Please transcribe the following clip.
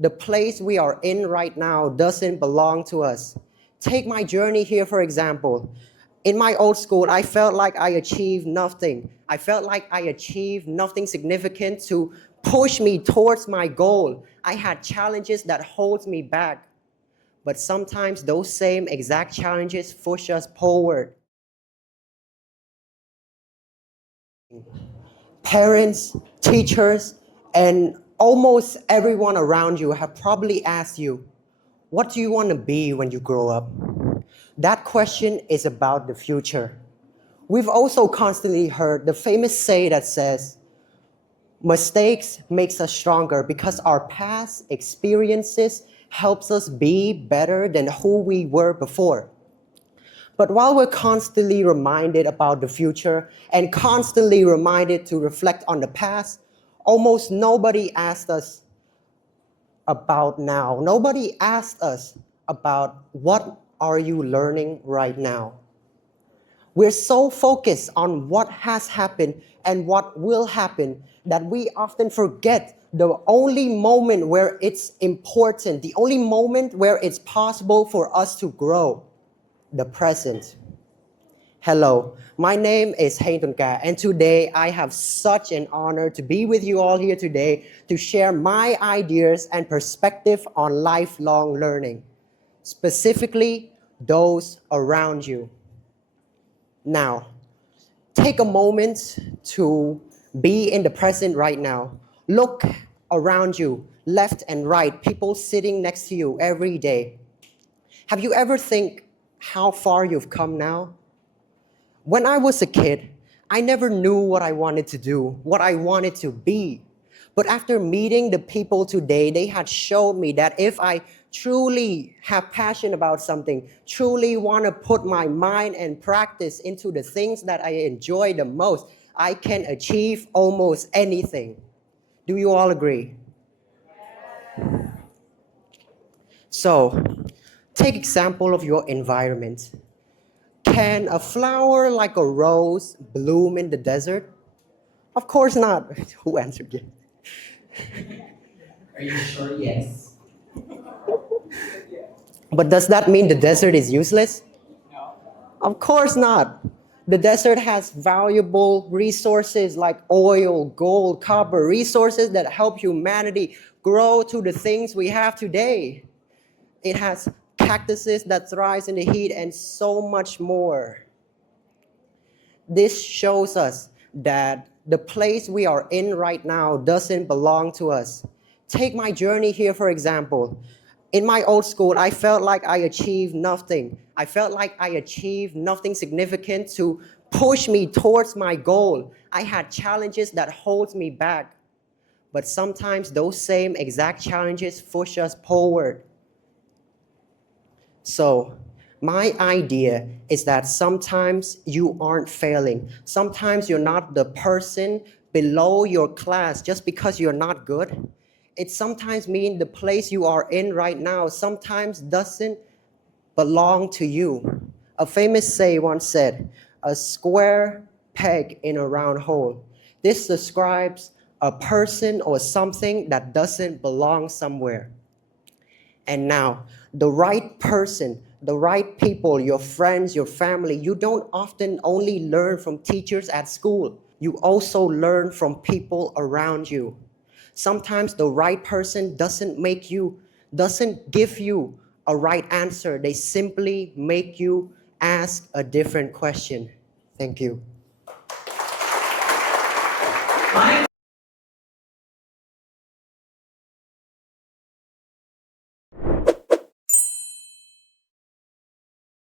the place we are in right now doesn't belong to us. Take my journey here, for example. In my old school, I felt like I achieved nothing. I felt like I achieved nothing significant to push me towards my goal. I had challenges that holds me back. But sometimes those same exact challenges push us forward. Parents, teachers, and almost everyone around you have probably asked you, what do you want to be when you grow up? That question is about the future. We've also constantly heard the famous say that says, mistakes makes us stronger because our past experiences helps us be better than who we were before. But while we're constantly reminded about the future and constantly reminded to reflect on the past, almost nobody asked us about now. Nobody asked us about what are you learning right now. We're so focused on what has happened and what will happen that we often forget the only moment where it's important, the only moment where it's possible for us to grow, the present. Hello, my name is Heng Tonka, and today I have such an honor to be with you all here today to share my ideas and perspective on lifelong learning, specifically those around you. Now, take a moment to be in the present right now. Look around you, left and right, people sitting next to you every day. Have you ever think how far you've come now? When I was a kid, I never knew what I wanted to do, what I wanted to be. But after meeting the people today, they had showed me that if I truly have passion about something, truly want to put my mind and practice into the things that I enjoy the most, I can achieve almost anything. Do you all agree? So, take example of your environment. Can a flower like a rose bloom in the desert? Of course not. Who answered it? Are you sure? Yes. But does that mean the desert is useless? No. Of course not. The desert has valuable resources like oil, gold, copper, resources that help humanity grow to the things we have today. It has cactuses that thrive in the heat and so much more. This shows us that the place we are in right now doesn't belong to us. Take my journey here, for example. In my old school, I felt like I achieved nothing. I felt like I achieved nothing significant to push me towards my goal. I had challenges that holds me back. But sometimes those same exact challenges push us forward. So, my idea is that sometimes you aren't failing. Sometimes you're not the person below your class just because you're not good. It sometimes means the place you are in right now sometimes doesn't belong to you. A famous say once said, a square peg in a round hole. This describes a person or something that doesn't belong somewhere. And now, the right person, the right people, your friends, your family, you don't often only learn from teachers at school. You also learn from people around you. Sometimes the right person doesn't give you a right answer. They simply make you ask a different question. Thank you. My